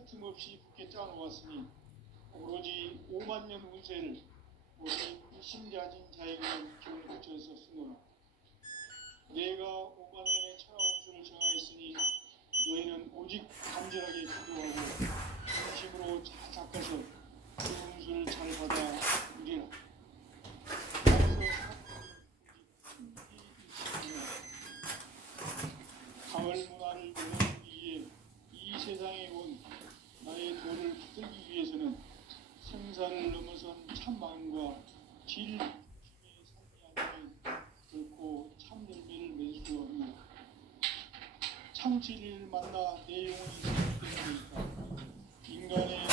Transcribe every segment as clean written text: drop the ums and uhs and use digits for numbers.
틈없이 굳게 짜놓았으니 오로지 5만 년 운세를 오직 심자진 자에게만 기운을 붙여서 쓰노라. 내가 5만 년의 천하 운수를 정하였으니 너희는 오직 간절하게 기도하고 진심으로 잘 닦아서 그 운수를 잘 받아 누리라. 가을 문화를 배우기 위해 이 세상에 온 나의 도를 붙들기 위해서는 생사를 넘어선 참 마음과 질 중에 삶이 아니면 결코 참 열매를 맺을 수 없는 참 진리를 만나 내 영혼이 생기니까 인간의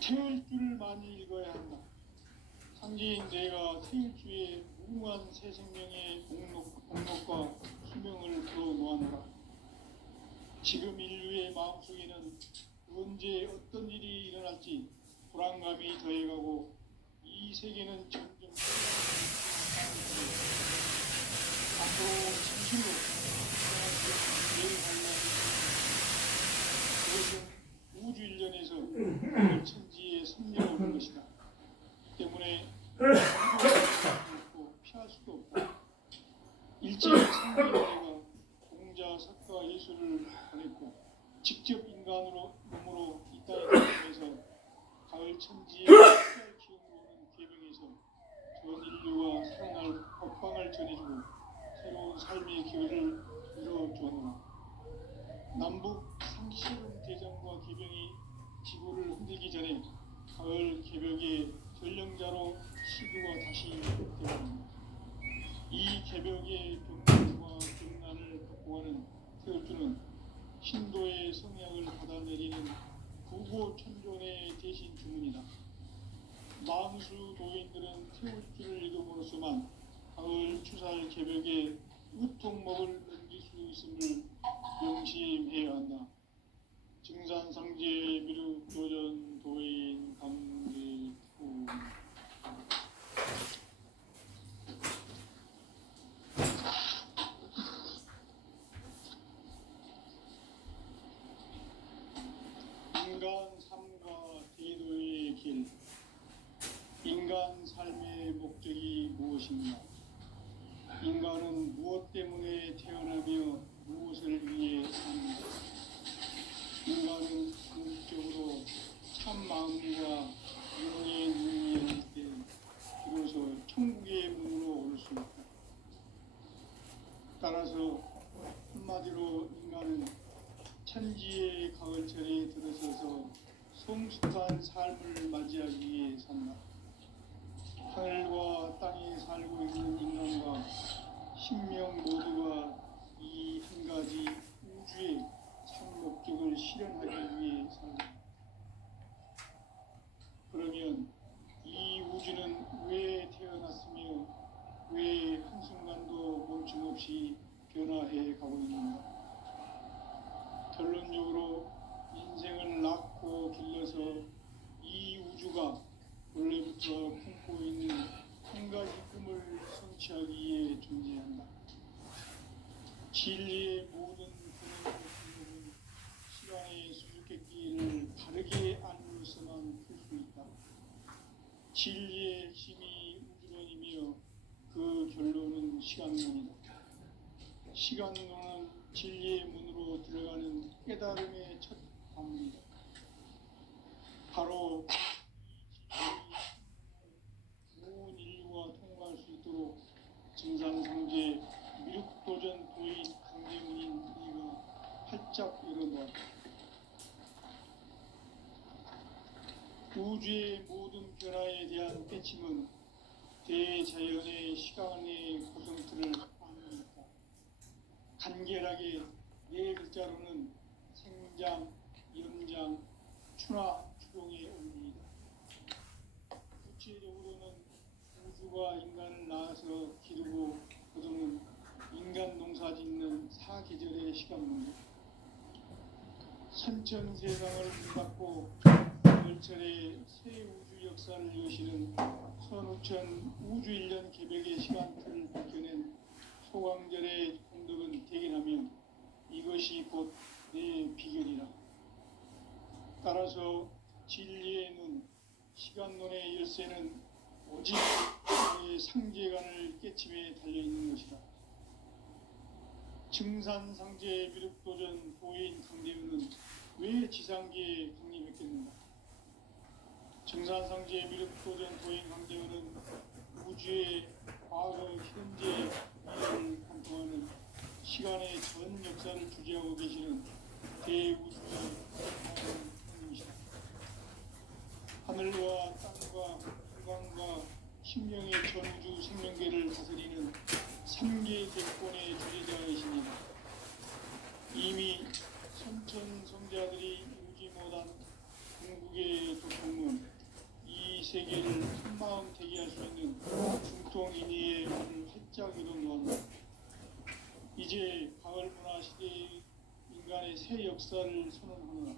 태울 줄을 많이 읽어야 한다. 상지인 내가 태울 주의 무궁한 새 생명의 공력과 수명을 불어놓아노라. 지금 인류의 마음속에는 언제 어떤 일이 일어날지 불안감이 더해가고 이 세계는 점점 앞으로 진실로 그것은 우주 일련에서 오늘 천지에 섭리해오는 것이다. 때문에 피할 수도 없다. 일제히 창조자가 공자, 석가, 예수를 보냈고 직접 인간으로 몸으로 이 땅에 태어나서 가을 천지에 피할 기운으로 오는 계명에서 전 인류가 살아날 법방을 전해주고 새로운 삶의 기회를 이뤄주었노라. 남북 상시름 대전과 개병이 지구를 흔들기 전에 가을 개벽의 전령자로 시구가 다시 되었습니다. 이 개벽의 병과 병난을 극복하는 태울주는 신도의 성향을 받아내리는 구고천존의 대신 주문이다. 만수 도인들은 태울주를 읽음으로써만 가을 추살 개벽의 우통목을 넘길 수 있음을 명심해야 한다. 증산상제 미륵도전 도인 감리후 인간 삶과 대도의 길. 인간 삶의 목적이 무엇인가? 인간은 무엇 때문에 태어나며 무엇을 위해 사는가? 인간은 궁극적으로 참 마음과 영의 눈이 열릴 때 비로소 천국의 문으로 올 수 있다. 따라서 한마디로 인간은 천지의 가을철에 들어서서 성숙한 삶을 맞이하기 위해 산다. 하늘과 땅에 살고 있는 인간과 신명 모두가 이 한 가지 우주의 참 목적을 실현하기 위해 산다. 그러면 이 우주는 왜 태어났으며 왜 한순간도 멈춤없이 변화해 가고 있는가? 결론적으로 인생을 낳고 길러서 이 우주가 원래부터 품고 있는 한 가지 꿈을 성취하기 위해 존재한다. 진리의 모든 근원은 시간의 수수께끼를 바르게 알므로서만 풀 수 있다. 진리의 핵심이 우주론이며 그 결론은 시간론이다. 시간론은 진리의 문으로 들어가는 깨달음의 첫 방문이다. 바로 온 인류가 통과할 수 있도록 증산상제 미륵도전 도인 강제문인 우리가 활짝 열어놓았다. 우주의 모든 변화에 대한 깨침은 대자연의 시간의 구성틀을 아닙니다. 간결하게 네 글자로는 생장, 연장, 추나 추동의 원리이다. 구체적으로는 우주가 인간을 낳아서 기르고 거두는 인간 농사 짓는 사계절의 시간 문제. 선천 세상을 문닫고 가을철에 역사를 여시는 선우천 우주일년 개벽의 시간표를 밝혀낸 소강절의 공덕은 대견하며 이것이 곧 내 비결이라. 따라서 진리의 눈, 시간론의 열쇠는 오직 나의 상제관을 깨침에 달려있는 것이다. 증산상제 미륵도전 도인 강대우는 왜 지상계에 강림했겠는가? 증산상제 미륵도전 도인 강대우는 우주의 과거, 현재, 미래를 관통하는 시간의 전 역사를 주재하고 계시는 대우주의 하나님이시다. 하늘과 땅과 인간과 신명의 전우주 생명계를 다스리는 3계 대권의 주재자이십니다. 이미 선천성자들이 이루지 못한 궁극의 도통문, 이 세계를 한마음 대기할 수 있는 중통인의의 문을 활짝 열어놓았다. 이제 가을 문화 시대의 인간의 새 역사를 선언하노라.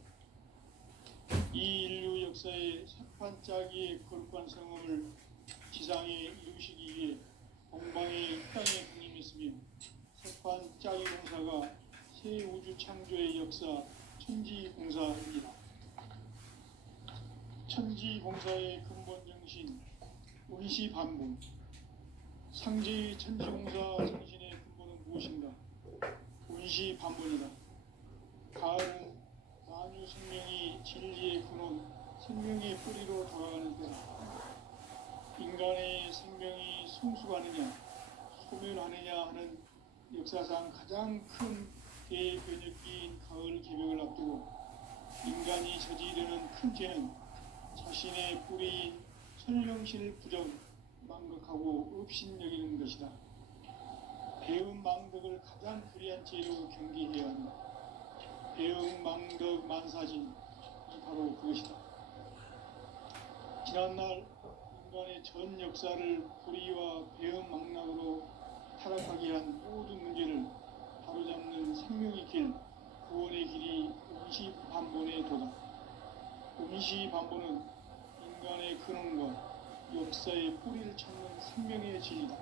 이 인류 역사의 새판짜기의 거룩한 성음을 지상에 이루시기 위해 동방의 땅에 강림했으며 새판짜기 공사가 새 우주 창조의 역사 천지공사입니다. 천지공사의 근본 정신 운시반복. 상제의 천지공사 정신의 근본은 무엇인가? 운시반복이다. 가을은 만유 생명이 진리의 근원, 생명의 뿌리로 돌아가는 때다. 인간의 생명이 성숙하느냐, 소멸하느냐 하는 역사상 가장 큰 대변혁기인 가을 개벽을 앞두고 인간이 저지르는 큰 죄는 자신의 뿌리인 설령신을 부정, 망각하고 업신여기는 것이다. 배은 망덕을 가장 불의한 죄로 경계해야 한다. 배은 망덕 만사진이 바로 그것이다. 지난날 인간의 전 역사를 불의와 배은 망락으로 타락하게 한 모든 문제를 바로잡는 생명의 길, 구원의 길이 운시반본의 도다. 운시반본은 인간의 근원과 역사의 뿌리를 찾는 생명의 진리다.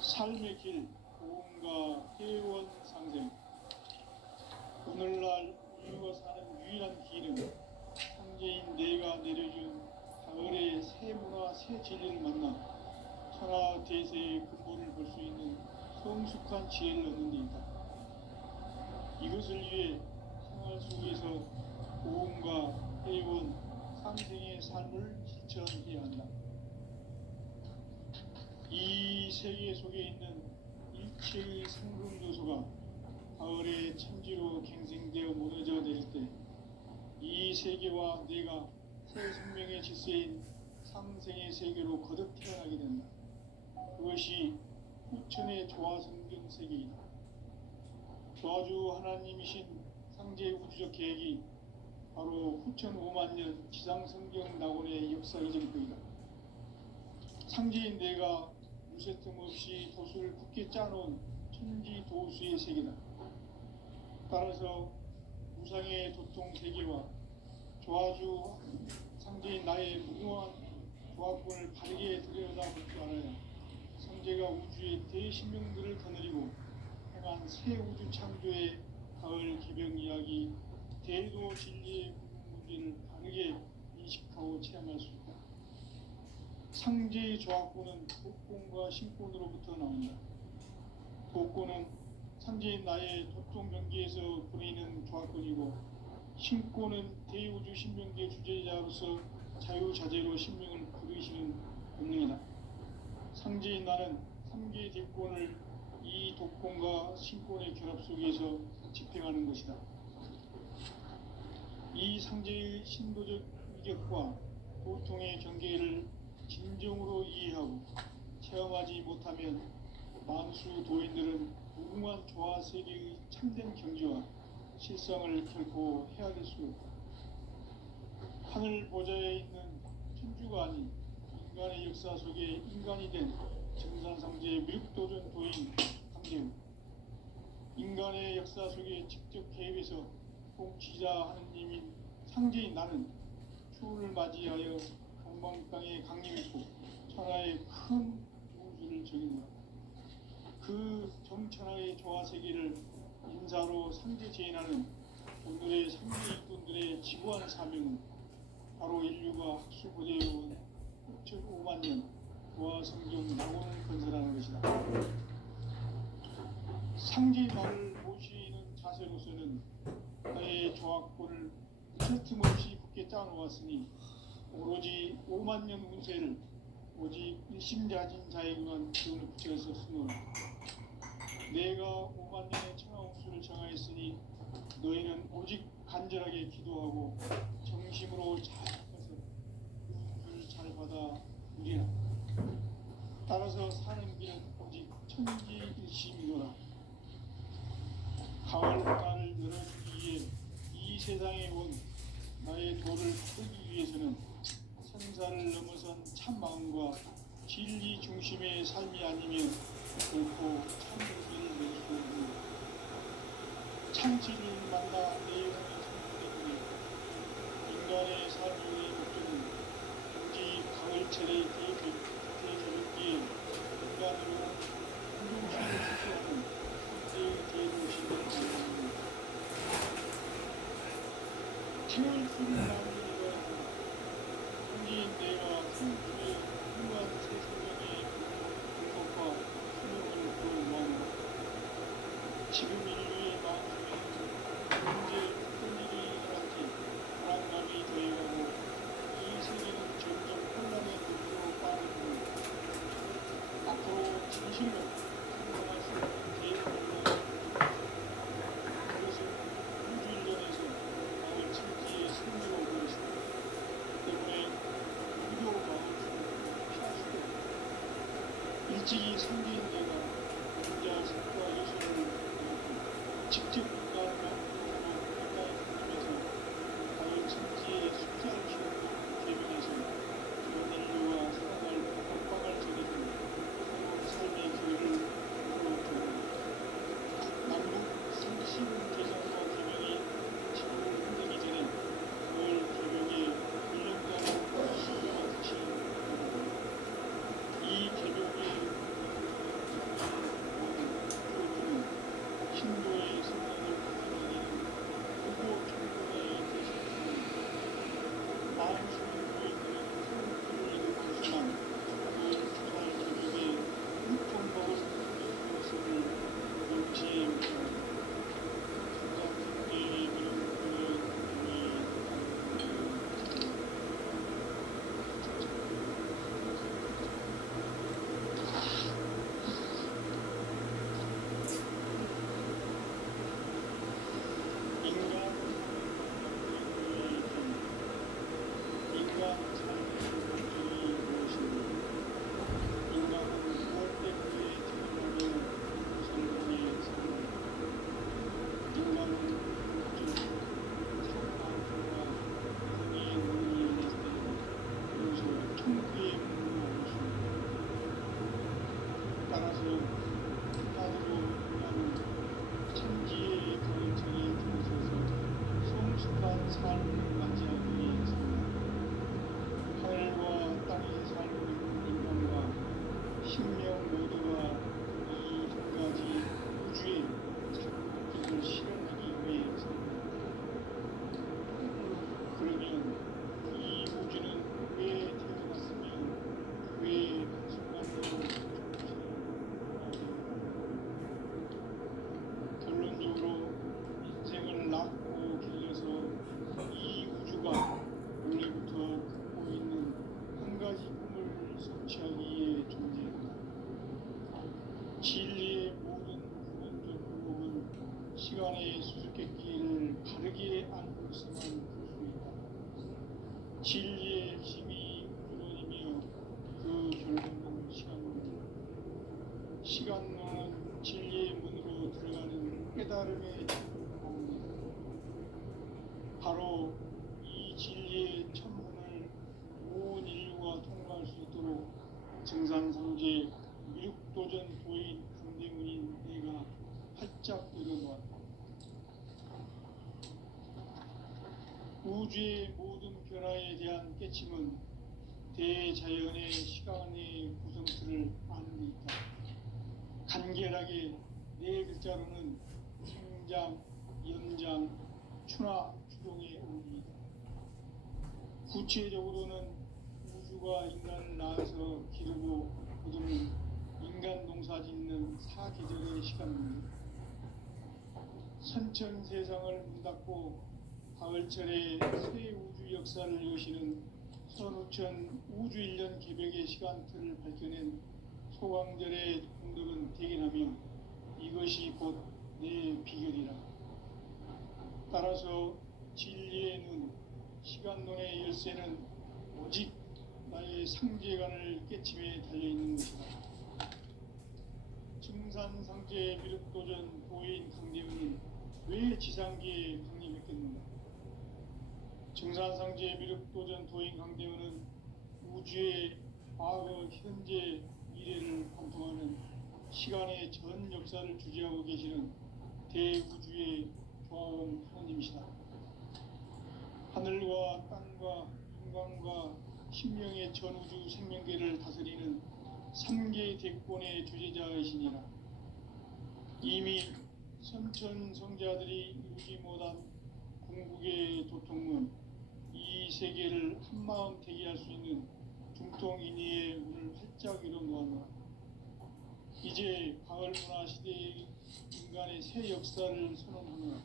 삶의 길, 고음과 회원 상생. 오늘날 인류가 사는 유일한 길은 상제인 내가 내려준 가을의 새 문화, 새 진리를 만나 천하 대세의 근본을 볼 수 있는 성숙한 지혜를 얻는 데 있다. 이것을 위해 생활 속에서 고음과 회원, 상생의 삶을 실천해야 한다. 이 세계 속에 있는 일체의 상금 요소가 가을의 천지로 갱생되어 무너져 내릴 때 이 세계와 내가 새 생명의 질서인 상생의 세계로 거듭 태어나게 된다. 그것이 후천의 조화성경 세계이다. 조화주 하나님이신 상제 우주적 계획이 바로 후천 5만 년 지상성경 낙원의 역사 이전부이다. 상제인 내가 무쇠틈 없이 도수를 굳게 짜놓은 천지 도수의 세계다. 따라서 무상의 도통 세계와 조화주 상제인 나의 무궁한 조합권을 바르게 들여다볼 줄 알아야 상제가 우주의 대신명들을 거느리고 행한 새 우주 창조의 가을 개벽 이야기, 대도 진리의 문제를 바르게 인식하고 체험할 수 있다. 상제의 조합권은 도권과 신권으로부터 나온다. 도권은 상제인 나의 도통 경계에서 보이는 조합권이고, 신권은 대우주 신명계 주제자로서 자유자재로 신명을 부르시는 본능이다. 상제인 나는 3개 대권을 이 도권과 신권의 결합 속에서 집행하는 것이다. 이 상제의 신도적 위격과 도통의 경계를 진정으로 이해하고 체험하지 못하면 만수 도인들은 무궁한 조화 세계의 참된 경지와 실상을 결코 헤아릴 수 없다. 하늘 보좌에 있는 천주가 아닌 인간의 역사 속에 인간이 된 증산상제의 미륵도전 도인 강대우. 인간의 역사 속에 직접 개입해서 통치자 하느님인 상제인 나는 추우를 맞이하여 동방땅에 강림했고 천하의 큰 우주를 정의하라. 그 정천하의 조화세계를 인사로 상대제인하는 오늘의 상대 일꾼들의 지구한 사명은 바로 인류가 학술부대해온 6.5만 년 도화성경 낙원을 건설하는 것이다. 상제만을 모시는 자세로서는 나의 조합권을 틈없이 굳게 짜놓았으니 오로지 5만 년 운세를 오직 일심자진 자에게만 기운을 붙여서 쓰노라. 내가 5만 년의 천하옥수를 정하였으니 너희는 오직 간절하게 기도하고 정심으로 잘 해서 그를 잘 받아 누리라. 따라서 사는 길은 오직 천지일심이노라. 가을날을 열어주기 위해 이 세상에 온 나의 도를 풀기 위해서는 생사를 넘어선 참마음과 진리 중심의 삶이 아니면 결코 참정신을 낼 수 없는 참진리를 만나 내 영혼이 성공되기에 인간의 삶의 목적은 오직 가을철의 대저녁기에 인간으로 운동신을 수수하는 선대의 대도시를 만듭니다. 태울 푸른 나무를 거하고 성지인 내가 풍부의 훌륭한 세상의 행복과 수명을 구원하노라. 지금 인류의 마음속에는 언제 어떤 일이 일어날지 불안감이 더해가고 이 세계는 점점 혼란의 도시로 빠르고 앞으로 진실로 성공할 수 있는 대응을 그것은 우주일련에서 마을 천지의 승리로 보였습니다. 때문에 우리도 마음을 피할 수도 없고 일찍이 성기인 내가 인자 색과 예술을 직접 인간을 만들고 인간의 국림에서 마을 천지의 숙제를 키우고 개변해서 그런 인류와 살아갈 건강을 전해주는 새로운 삶의 기회를 불러주고 남북 상신 개성과 개명이 지구를 흔들기 전에 그걸 개명에 1년간 시간을 붙이는 이 개명의 신도의 성령을 부르는 그곳 천국의 대신들은 마음속에 보이는 성품을 일으키지만 그 주할 개명의 흑통법을 선택하는 것을 명치에 묻습니다. 성장성계의 명분의 인간 삶의 목적이 무엇인가? 인간은 무엇 때문에 태어나며 무엇을 위해 사는가? 인간은 오직 참마음과 성의 문을 열릴 때 비로소 천국의 문으로 올 수 있다. 따라서 한마디로 인간은 천지의 가을철에 들어서서 성숙한 삶을 맞이하기 위해서입니다. 하늘과 땅에 살고 있는 인간과 신명 모두가 이 한 가지 우주의 자기 실현하기 위해서입니다. 그러면 이 우주는 왜 태어났으며 왜 한순간도 정신을 결론적으로 인생을 낳고 길러서 이 우주가 원래부터 갖고 있는 한 가지 꿈을 성취하기 위해 존재한다. 진리의 모든 근원적 궁극은 시간의 수수께끼를 바르게 알고 있어만 볼 수 있다. 진리의 핵심이 우주론이며 그 결론은 시간론이다. 시간론은 진리의 문으로 들어가는 깨달음의 가운데 바로 이 진리의 천문을 온 인류가 통과할 수 있도록 정상성제 미륵도전 도인 강대문인 내가 활짝 열어놓았다. 우주 우주의 모든 변화에 대한 깨침은 대자연의 시간의 구성틀을 아는 데 있다. 간결하게 네 글자로는 생장, 연장, 추나 추동의 의미이다. 구체적으로는 우주가 인간을 낳아서 기르고 거두는 인간 농사 짓는 사계절의 시간입니다. 선천 세상을 문 닫고 가을철에 새 우주 역사를 여시는 선우천 우주 1년 개벽의 시간틀을 밝혀낸 소강절의 공덕은 대견하며 이것이 곧 내 비결이라. 따라서 진리의 눈, 시간론의 열쇠는 오직 나의 상제관을 깨침에 달려있는 것이다. 증산상제 미륵도전 도인 강대훈은 왜 지상기에 강림했겠는가? 증산상제 미륵도전 도인 강대훈은 우주의 과거, 현재, 미래를 관통하는 시간의 전 역사를 주재하고 계시는 대우주의 조화원 하나님이시다. 하늘과 땅과 인간과 신명의 전우주 생명계를 다스리는 3개 대권의 주재자이시니라. 이미 선천 성자들이 이루지 못한 궁극의 도통문, 이 세계를 한마음 대기할 수 있는 중통인의의 문을 활짝 열어 놓았노라. 이제 가을 문화 시대의 인간의 새 역사를 선언하노라.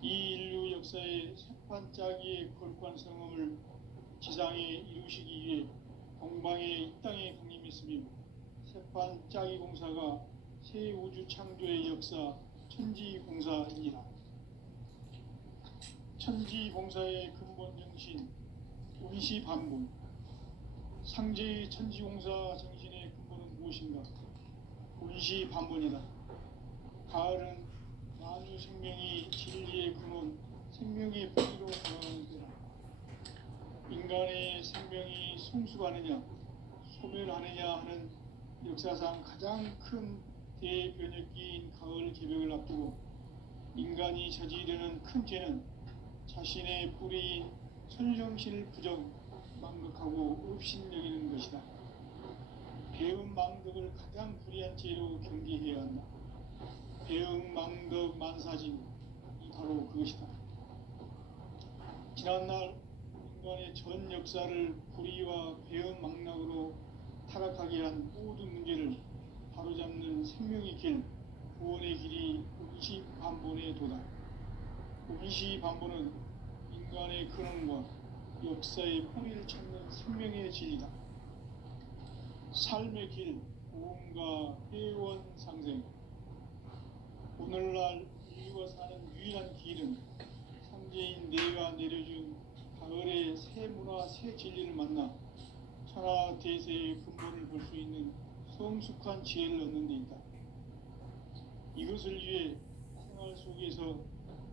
이 인류 역사의 새판짜기의 거룩한 성험을 지상에 이루시기 위해 동방의 이 땅에 강림했으며 새판짜기 공사가 새 우주 창조의 역사 천지봉사이니라. 천지봉사의 근본 정신 운시반본. 상제의 천지봉사 정신의 근본은 무엇인가? 운시반본이다. 가을은 만유 생명이 진리의 근원, 생명의 뿌리로 돌아가는 때라. 인간의 생명이 성숙하느냐, 소멸하느냐 하는 역사상 가장 큰 대변혁기인 가을 개벽을 앞두고 인간이 저지르는 큰 죄는 자신의 뿌리인 설정신을 부정, 망극하고 업신여기는 것이다. 배음 망덕을 가장 불의한 죄로 경계해야 한다. 배음 망덕 만사진, 이 바로 그것이다. 지난날 인간의 전 역사를 불의와 배음 망락으로 타락하게 한 모든 문제를 바로잡는 생명의 길, 구원의 길이 운시반본의 도다. 운시반본은 인간의 근원과 역사의 뿌리를 찾는 생명의 진리다. 삶의 길, 고음과 회원 상생. 오늘날 인류가 사는 유일한 길은 상제인 내가 내려준 가을의 새 문화, 새 진리를 만나 천하 대세의 근본을 볼 수 있는 성숙한 지혜를 얻는 데 있다. 이것을 위해 생활 속에서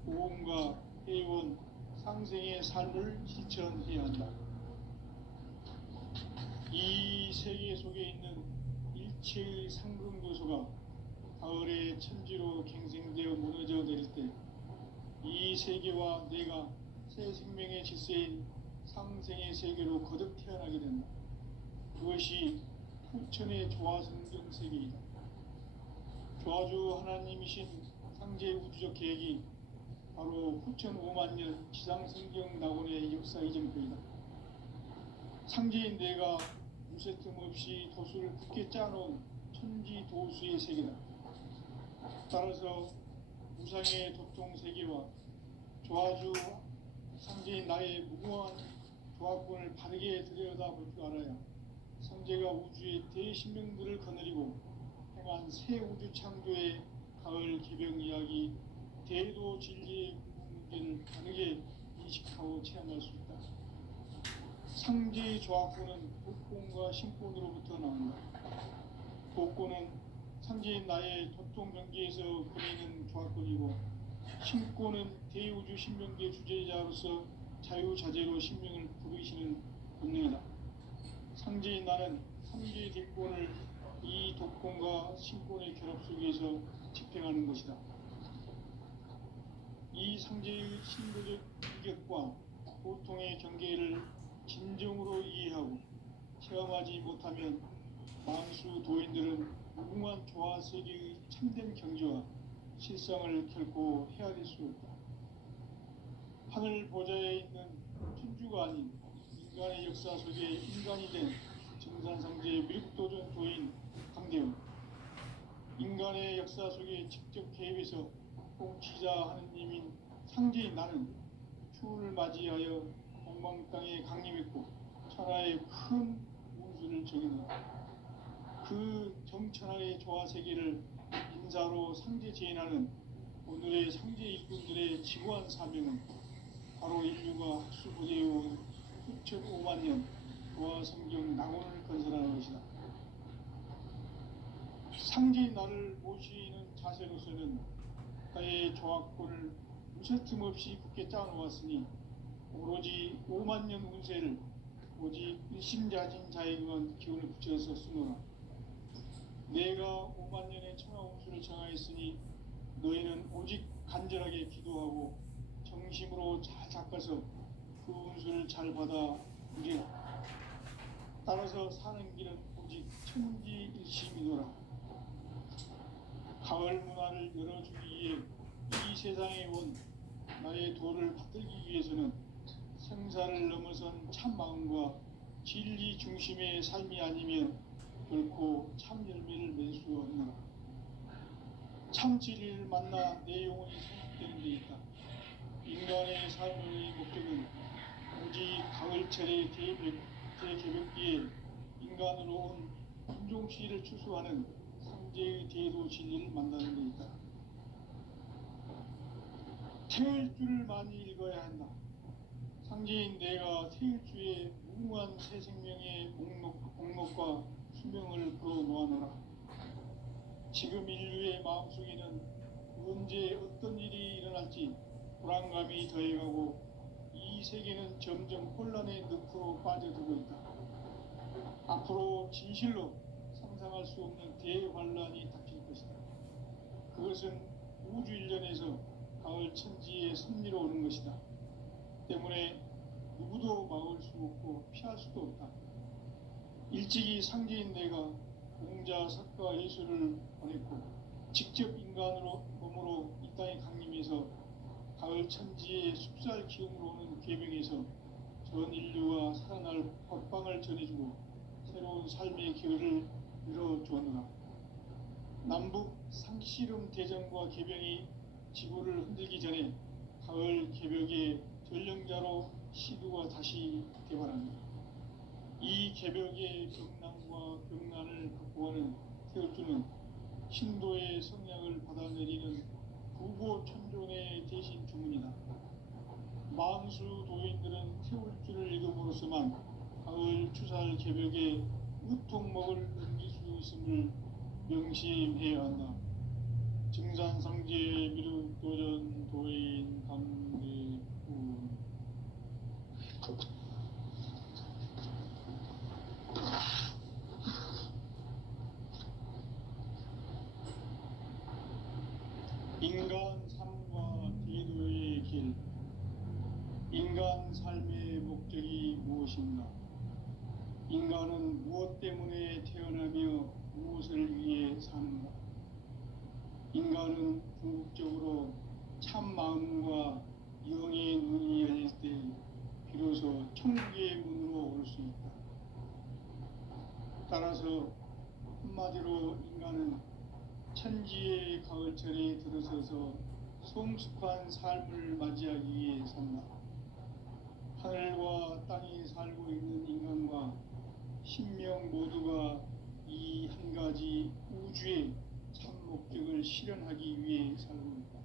고음과 회원, 상생의 삶을 실천해야 한다. 이 세계 속에 있는 일체의 상금 요소가 가을의 천지로 갱생되어 무너져 내릴 때 이 세계와 내가 새 생명의 질서인 상생의 세계로 거듭 태어나게 된다. 그것이 후천의 조화성경 세계이다. 조화주 하나님이신 상제 우주적 계획이 바로 후천 5만 년 지상성경 낙원의 역사 이전표이다. 상제인 내가 무쇠 틈 없이 도수를 굳게 짜놓은 천지 도수의 세계다. 따라서 우상의 도통 세계와 조화주 상제인 나의 무궁한 조화권을 바르게 들여다볼 줄 알아야 상제가 우주의 대신명들을 거느리고 행한 새 우주 창조의 가을 개벽 이야기, 대도 진리의 문제를 바르게 인식하고 체험할 수 있다. 상제의 조화권은 독권과 신권으로부터 나온다. 독권은 상제인 나의 도통 경계에서 그리는 조화권이고, 신권은 대우주 신명계 주제자로서 자유자재로 신명을 부르시는 본능이다. 상제인 나는 상제의 대권을 이 독권과 신권의 결합 속에서 집행하는 것이다. 이 상제의 신도적 인격과 고통의 경계를 진정으로 이해하고 체험하지 못하면 만수 도인들은 무궁한 조화 세계의 참된 경지와 실상을 결코 헤아릴 수 없다. 하늘 보좌에 있는 천주가 아닌 인간의 역사 속에 인간이 된 증산상제의 미륵도전 도인 강대훈, 인간의 역사 속에 직접 개입해서 통치자 하느님인 상제인 나는 추운을 맞이하여 동방 땅에 강림했고 천하의 큰 운수를 정해놓았다. 그 정천하의 조화 세계를 인사로 상제 제인하는 오늘의 상제 일꾼들의 지구한 사명은 바로 인류가 학수부대해온 수천 5만 년 조화 성경 낙원을 건설하는 것이다. 상제인 나를 모시는 자세로서는 나의 조화권을 무쇠틈 없이 굳게 짜놓았으니 오로지 5만 년 운세를 오직 일심자진 자에게만 기운을 붙여서 쓰노라. 내가 5만 년의 천하 운수를 정하였으니 너희는 오직 간절하게 기도하고 정심으로 잘 닦아서 그 운수를 잘 받아 누리라. 따라서 사는 길은 오직 천지일심이노라. 가을 문화를 열어주기 위해 이 세상에 온 나의 도를 받들기 위해서는 생사를 넘어선 참 마음과 진리 중심의 삶이 아니면 결코 참 열매를 맺을 수 없노라. 참 진리를 만나 내 영혼이 성숙되는 데 있다. 인간의 삶의 목적은 오직 가을철의 대개벽기에 인간으로 온 인종시를 추수하는 상제의 대도 진리를 만나는 데 있다. 태일주를 많이 읽어야 한다. 상제인 내가 태일주의 무궁한 새 생명의 목록과 수명을 그어 놓아노라. 지금 인류의 마음속에는 언제 어떤 일이 일어날지 불안감이 더해가고 이 세계는 점점 혼란의 늪으로 빠져들고 있다. 앞으로 진실로 상상할 수 없는 대환란이 닥칠 것이다. 그것은 우주 일련에서 가을 천지의 섭리로 오는 것이다. 때문에 누구도 막을 수 없고 피할 수도 없다. 일찍이 상제인 내가 공자, 석가, 예수를 보냈고 직접 인간으로 몸으로 이 땅에 강림해서 가을 천지의 숲살 기운으로 오는 계명에서 전 인류와 살아날 법방을 전해주고 새로운 삶의 기회를 열어주었노라. 남북 상씨름 대전과 개병이 지구를 흔들기 전에 가을 개벽의 전령자로 시두가 다시 개발합니다. 이 개벽의 경난과 병난을 극복하는 태울주는 신도의 성량을 받아내리는 구보천존의 대신 주문이다. 만수 도인들은 태울주를 읽음으로써만 가을 추살 개벽의 으통목을 넘길 수 있음을 명심해야 한다. 증산상제 미륵도전 도인 강대훈. 인간 삶과 제도의 길. 인간 삶의 목적이 무엇인가? 인간은 무엇 때문에 태어나며 무엇을 위해 사는가? 인간은 궁극적으로 참 마음과 영의 눈이 열릴 때 비로소 천국의 문으로 올 수 있다. 따라서 한마디로 인간은 천지의 가을철에 들어서서 성숙한 삶을 맞이하기 위해 산다. 하늘과 땅에 살고 있는 인간과 신명 모두가 이 한 가지 우주의 참 목적을 실현하기 위해 살고 있다.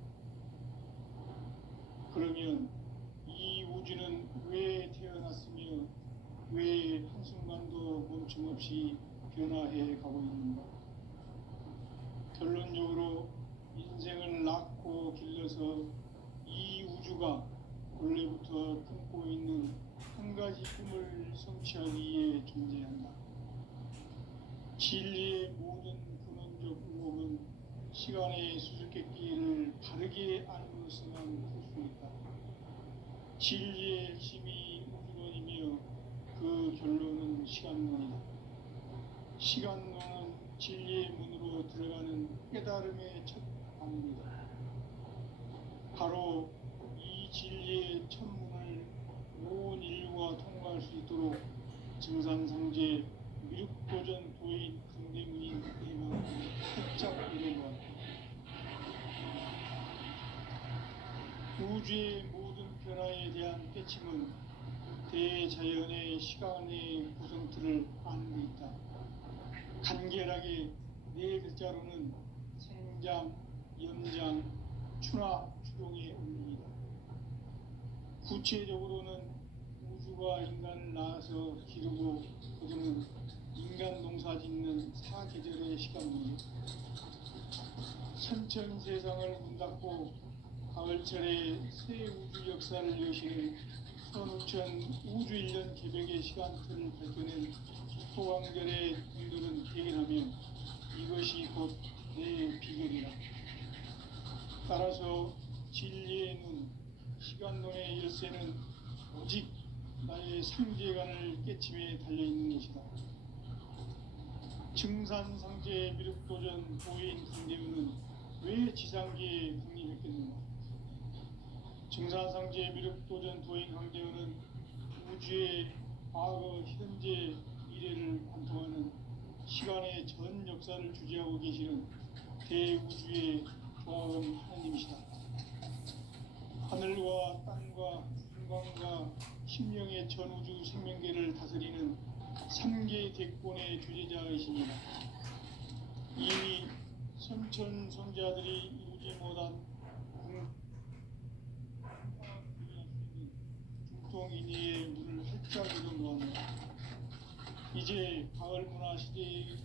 그러면 이 우주는 왜 태어났으며 왜 한순간도 멈춤없이 변화해 가고 있는가? 결론적으로 인생을 낳고 길러서 이 우주가 원래부터 품고 있는 한 가지 꿈을 성취하기 위해 존재한다. 진리의 모든 근원적 의혹은 시간의 수수께끼를 바르게 알고서만 볼 수 있다. 진리의 핵심이 우주론이며 그 결론은 시간론이다. 시간론은 진리의 문으로 들어가는 깨달음의 첫 방문이다. 바로 이 진리의 첫 문을 온 인류가 통과할 수 있도록 증산상제 미륵도전 도인 강대문인 내가 살짝 이뤄놓았다. 우주의 모든 변화에 대한 깨침은 대자연의 시간의 구성틀을 아는 데 있다. 간결하게 네 글자로는 생장, 연장, 추나 추동의 원리이다. 구체적으로는 우주가 인간을 낳아서 기르고 거두는 인간 농사 짓는 사계절의 시간문이다. 천천 세상을 문 닫고 가을철에 새 우주 역사를 여시는 선우천 우주 1년 개백의 시간틀을 밝혀낸 소강절의 분들은 대견하며 이것이 곧 내 비결이라. 따라서 진리의 눈, 시간론의 열쇠는 오직 나의 상제관을 깨침에 달려있는 것이다. 증산상제 미륵도전 도인 강대우는 왜 지상계에 국립했겠는가? 증산상제 미륵도전 도인 강대우는 우주의 과거, 현재, 미래를 관통하는 시간의 전 역사를 주재하고 계시는 대우주의 조화원 하나님이시다. 하늘과 땅과 풍광과 심령의 전우주 생명계를 다스리는 3개 대권의 주재자이십니다. 이미 선천성자들이 이루지 못한 중통인의의 문을 활짝 열어놓았다. 이제 가을 문화 시대의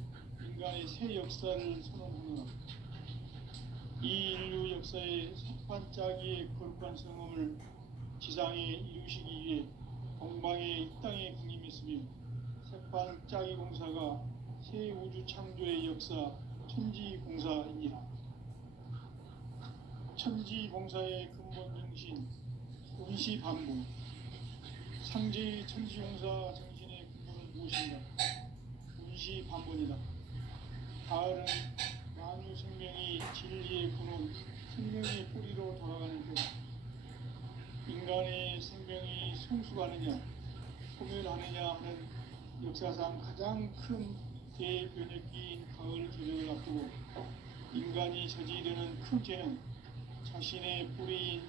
인간의 새 역사를 선언하노라. 이 인류 역사의 석반짜기의 거룩한 성험을 지상에 이루시기 위해 동방에 이 땅에 군림했으며 석반짜기 공사가 새 우주 창조의 역사 천지공사이니라. 천지공사의 근본 정신 운시반복, 상제의 천지공사 정신의 근본은 무엇인가? 운시반복이다. 가을은 만유 생명이 진리의 근원, 생명의 뿌리로 돌아가는 것. 인간의 생명이 성숙하느냐, 소멸하느냐 하는 역사상 가장 큰 대변혁기인 가을 개벽을 앞두고 인간이 저지르는 큰 죄는 자신의 뿌리인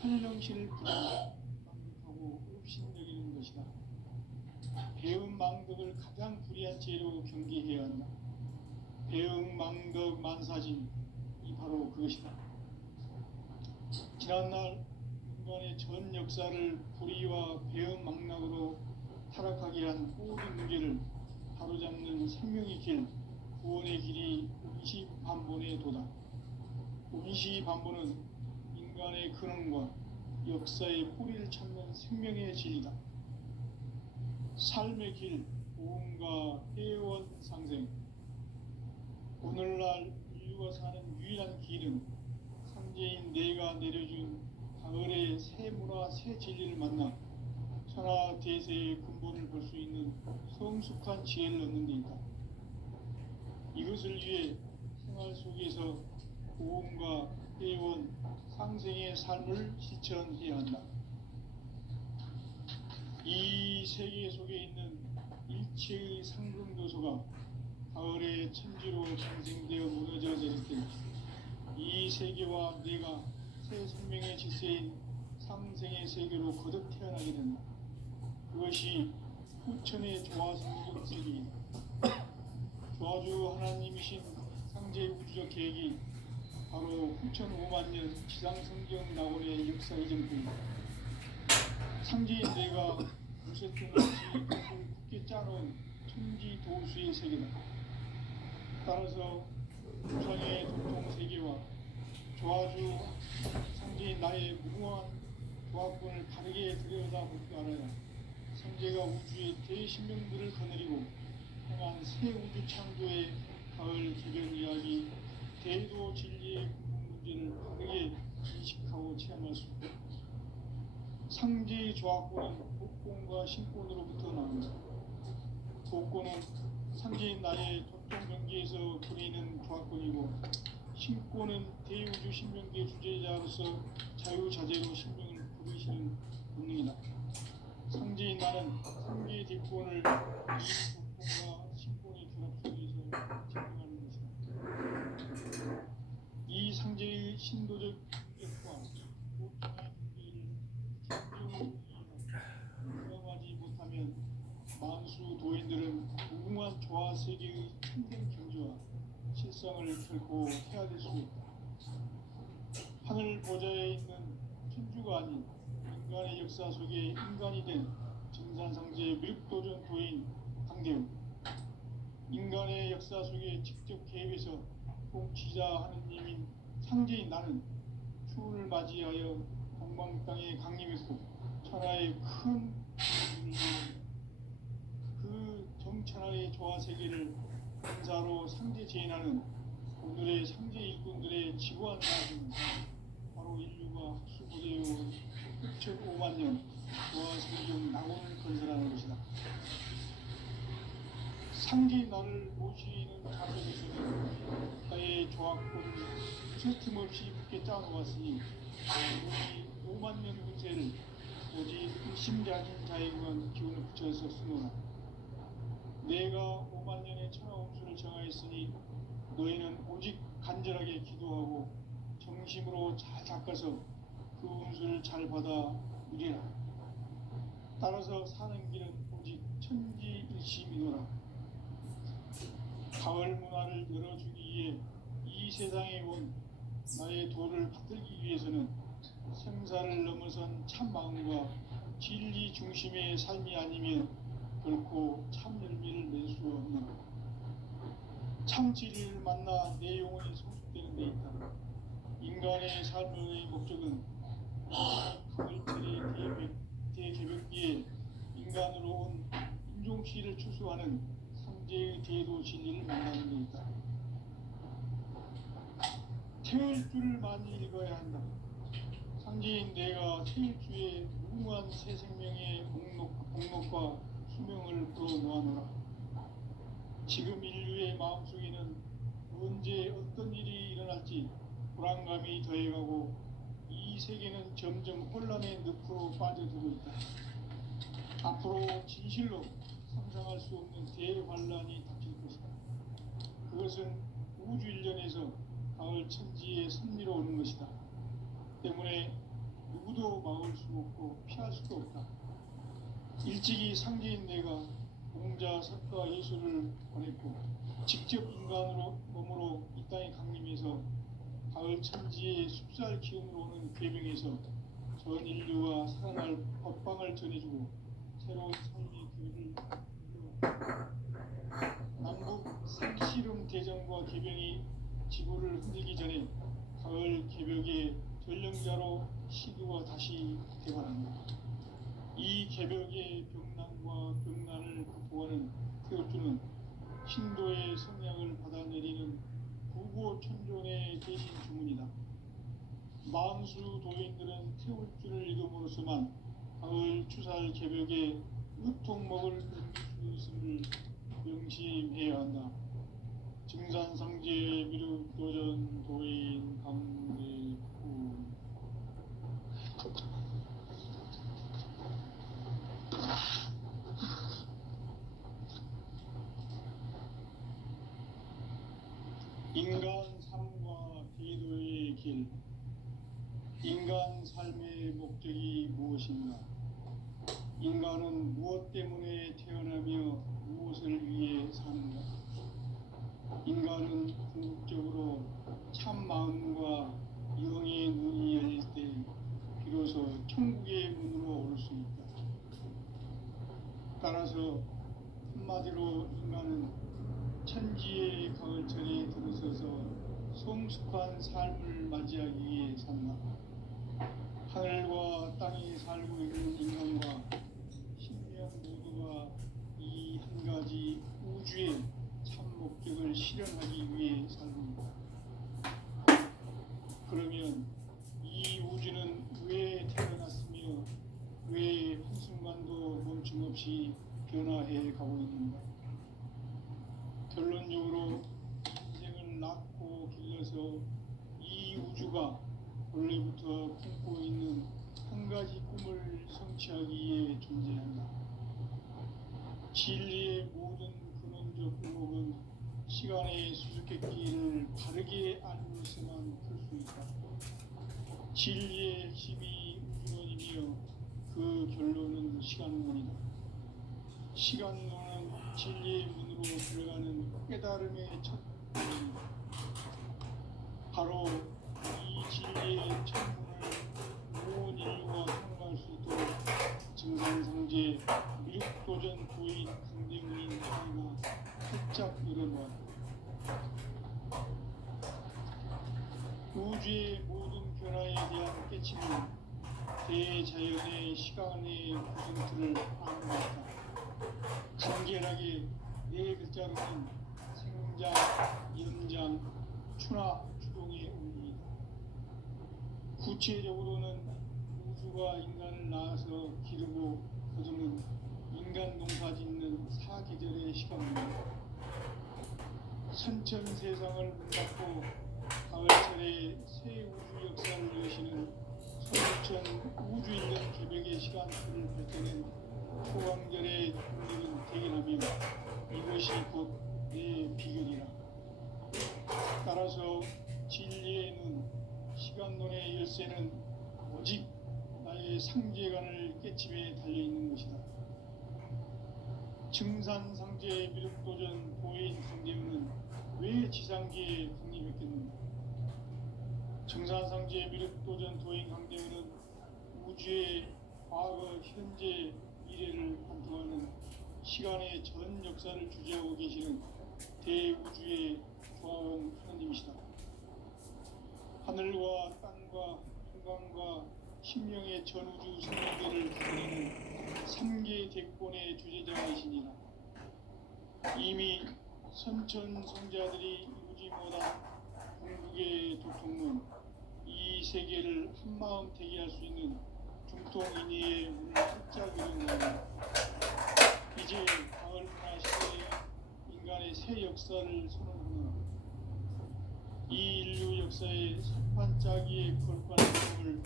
설령실을 망극하고 업신여기는 것이다. 배은망덕을 가장 불의한 죄로 경계해야 한다. 배응망덕 만사진, 이 바로 그것이다. 지난날 인간의 전 역사를 불의와 배응망락으로 타락하게 한 모든 문제를 바로잡는 생명의 길, 구원의 길이 운시반본의 도다. 운시반본은 인간의 근원과 역사의 뿌리를 찾는 생명의 진리다. 삶의 길, 고음과 회원 상생. 오늘날 인류가 사는 유일한 길은 상제인 내가 내려준 가을의 새 문화, 새 진리를 만나 천하 대세의 근본을 볼 수 있는 성숙한 지혜를 얻는 데 있다. 이것을 위해 생활 속에서 고음과 회원, 상생의 삶을 실천해야 한다. 이 세계 속에 있는 일체의 상승도소가 가을의 천지로 탄생되어 무너져 내릴 때 이 세계와 내가 새 생명의 질서인 상생의 세계로 거듭 태어나게 된다. 그것이 후천의 조화성경 세계이다. 조화주 하나님이신 상제 우주적 계획이 바로 후천 5만년 지상성경 낙원의 역사 이전입니다. 상제인 내가 무쇠통 없이 그것을 굳게 짜놓은 천지 도수의 세계다. 따라서 우상의 도통세계와 조화주 상제인 나의 무궁한 조합권을 바르게 들여다볼 줄 알아야 상제가 우주의 대신명들을 거느리고 행한 새 우주 창조의 가을 개변 이야기 대도 진리의 문제를 다르게 인식하고 체험할 수 있다. 상제의 조합권은 복권과 신권으로부터 나온다. 복권은 상제인 나의 도통 경계에서 부리는 조합권이고, 신권은 대우주 신명기의 주제자로서 자유자재로 신명을 부르시는 본능이다. 상제인 나는 상계의 대권을 이 복권과 신권의 결합 속에서 제공하는 것이다. 이 상제의 신도적 인격과 보통의 경계를 공감하지 못하면 만수 도인들은 무궁한 조화 세계의 참된 경지와 실상을 결코 헤아릴 수 없다. 하늘 보좌에 있는 천주가 아닌 인간의 역사 속에 인간이 된 정산상제의 밀도전 도인 강대우, 인간의 역사 속에 직접 개입해서 통치자 하느님인 상제인 나는 추운을 맞이하여 동방 땅에 강림했고 천하의 큰 그 정천하의 조화 세계를 인사로 상제 제인하는 오늘의 상제 일꾼들의 지구한 나라는 바로 인류가 학수고대의 6,5만 년 조화 세계의 낙원을 건설하는 것이다. 상제인 나를 모시는 자세에서는 나의 조합권을 틈없이 굳게 짜놓았으니 우리 5만 년 운세를 오직 심자진 자에게만 기운을 붙여서 쓰노라. 내가 5만 년의 천하 운수를 정하였으니 너희는 오직 간절하게 기도하고 정심으로 잘 닦아서 그 운수를 잘 받아 누리라. 따라서 사는 길은 오직 천지일심이노라. 가을 문화를 열어주기 위해 이 세상에 온 나의 도를 받들기 위해서는 생사를 넘어선 참 마음과 진리 중심의 삶이 아니면 결코 참 열매를 낼 수 없는 참 진리를 만나 내 영혼이 성숙되는 데 있다. 인간의 삶의 목적은 가을철의 대개벽기에 인간으로 온 인종피를 추수하는 상제의 대도 진리를 만나는 데 있다. 태일주를 많이 읽어야 한다. 상제인 내가 태일주의 무궁한 새 생명의 목록과 수명을 풀어놓아노라. 지금 인류의 마음속에는 언제 어떤 일이 일어날지 불안감이 더해가고 이 세계는 점점 혼란의 늪으로 빠져들고 있다. 앞으로 진실로 상상할 수 없는 대환란이 닥칠 것이다. 그것은 우주 일련에서 가을 천지의 섭리로 오는 것이다. 때문에 누구도 막을 수 없고 피할 수도 없다. 일찍이 상제인 내가 공자, 석가, 예수를 보냈고 직접 인간으로 몸으로 이 땅에 강림해서 가을 천지의 숲살 기운으로 오는 괴명에서 전 인류가 살아날 법방을 전해주고 새로운 삶의 기회를 남북 상씨름 대전과 개병이 지구를 흔들기 전에 가을 개벽의 전령자로 시기와 다시 대발한다. 이 개벽의 병난과 병난을 극복하는 태우주는 신도의 성향을 받아내리는 구고천존의 대신 주문이다. 만수 도인들은 태울주를 읽음으로써만 가을 추살 개벽에 으통먹을 넘길 수 있음을 명심해야 한다. 증산상제 미륵도전 도인 강대구. 인간 삶과 대도의 길. 인간 삶의 목적이 무엇인가? 인간은 무엇 때문에 태어나며 무엇을 위해 사는가? 인간은 궁극적으로 참 마음과 영의 눈이 열릴 때 비로소 천국의 문으로 올 수 있다. 따라서 한마디로 인간은 천지의 가을철에 들어서서 성숙한 삶을 맞이하기 위해 산다. 하늘과 땅에 살고 있는 인간과 신명 모두가 이 한 가지 우주의 참 목적을 실현하기 위해 살고 있다. 거침없이 변화해 가고 있는가. 결론적으로 인생을 낳고 길러서 이 우주가 원래부터 품고 있는 한 가지 꿈을 성취하기 위해 존재한다. 진리의 모든 근원적 의목은 시간의 수수께끼를 바르게 알고서만 풀 수 있다. 진리의 핵심이 우주론이며 그 결론은 시간론이다. 시간론은 진리의 문으로 들어가는 깨달음의 첫 문이다. 바로 이 진리의 첫 문을 온 인류가 통과할 수 있도록 증산상제 미륵도전 도인 강대문인 사회가 활짝 열어놓았다. 우주의 모든 변화에 대한 깨침은 대자연의 시간의 구성틀을 암호했다. 간결하게 네 글자로는 생장, 연장, 추나 추동의 의미이다. 구체적으로는 우주가 인간을 낳아서 기르고 거두는 인간 농사 짓는 사계절의 시간입니다. 선천 세상을 문 닫고 가을철에 새 우주 역사를 여시는 선우천 우주 1년 개벽의 시간표를 볼 때는 초강절의 국민은 대견하며 이것이 곧 내 비결이라. 따라서 진리의 눈, 시간론의 열쇠는 오직 나의 상제관을 깨침에 달려있는 것이다. 증산상제 미륵도전 도인 강대문은 왜 지상계에 국립했겠는가? 증산상제 미륵도전 도인 강대문은 우주의 과거, 현재, 미래를 관통하는 시간의 전 역사를 주재하고 계시는 대우주의 조화원 하나님이시다. 하늘과 땅과 인간과 신명의 전우주 생명들을 다스리는 3개 대권의 주제자이시니라. 이미 선천성자들이 이루지 못한 궁극의 도통문, 이 세계를 한마음 대기할 수 있는 중통인의의 문을 활짝 열어놓으며 이제 가을 문화 시대에 인간의 새 역사를 선언하노라. 이 인류 역사의 sep판짜기의 거룩한 꿈을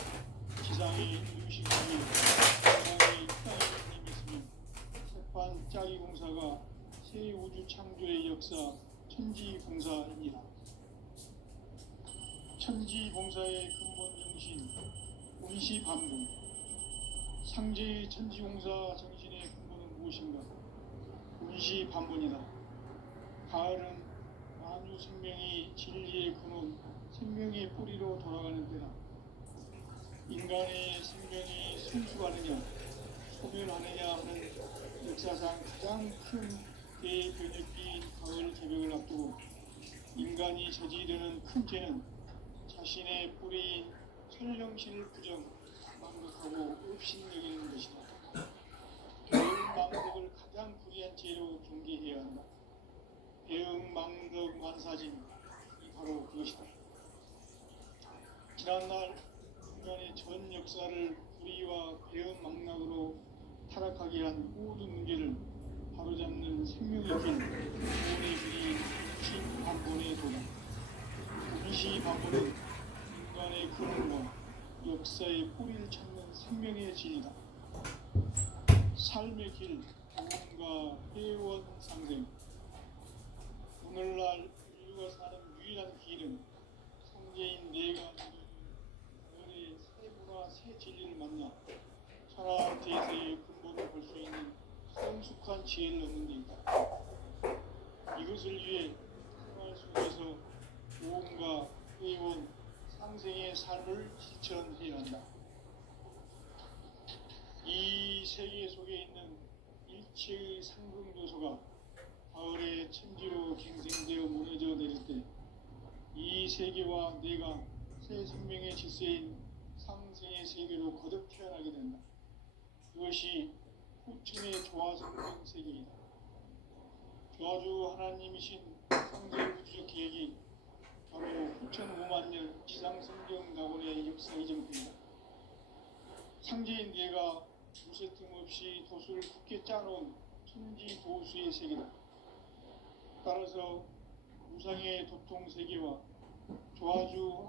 지상에 이루시기 위해 지상에 땅에 님이시며 sep판짜기 공사가 새 우주 창조의 역사 천지봉사입니다. 천지봉사의 근본 정신 운시반분. 상제의 천지공사 정신의 근본은 무엇인가? 운시반분이다. 가을은 만유 생명이 진리의 근원, 생명의 뿌리로 돌아가는 때다. 인간의 생명이 순수하느냐, 소멸하느냐 하는 역사상 가장 큰 대변혁기인 가을 개벽을 앞두고 인간이 저지르는 큰 죄는 자신의 뿌리인 설령실을 부정, 망극하고 업신여기는 것이다. 배응망덕을 가장 불의한 죄로 경계해야 한다. 배응망덕 만사진, 이 바로 그것이다. 지난날 인간의 전 역사를 불의와 배응망락으로 타락하게 한 모든 문제를 바로잡는 생명의 길, 구원의 길이 운시반본의 도다. 운시반본은 인간의 근원과 역사의 뿌리를 찾는 생명의 진리다. 삶의 길, 구원과 회원 상생. 오늘날 인류가 사는 유일한 길은 성제인 내가 너의 새 문화, 새 진리를 만나 천하 대세의 근본을 볼 수 있는 성숙한 지혜를 얻는 데 있다. 이것을 위해 생활 속에서 구원과 회원, 상생의 삶을 실천해야 한다. 이 세계 속에 있는 일체의 상승도소가 가을의 천지로 갱생되어 무너져 내릴 때 이 세계와 내가 새 생명의 질서인 상생의 세계로 거듭 태어나게 된다. 그것이 후천의 조화성경 세계이다. 조화주 하나님이신 상대 우주적 계획이 바로 후천 5만 년 지상성경 낙원의 역사 이정표이다. 상제인 내가 무쇠틈 없이 도수를 굳게 짜놓은 천지 도수의 세계다. 따라서 무상의 도통 세계와 조화주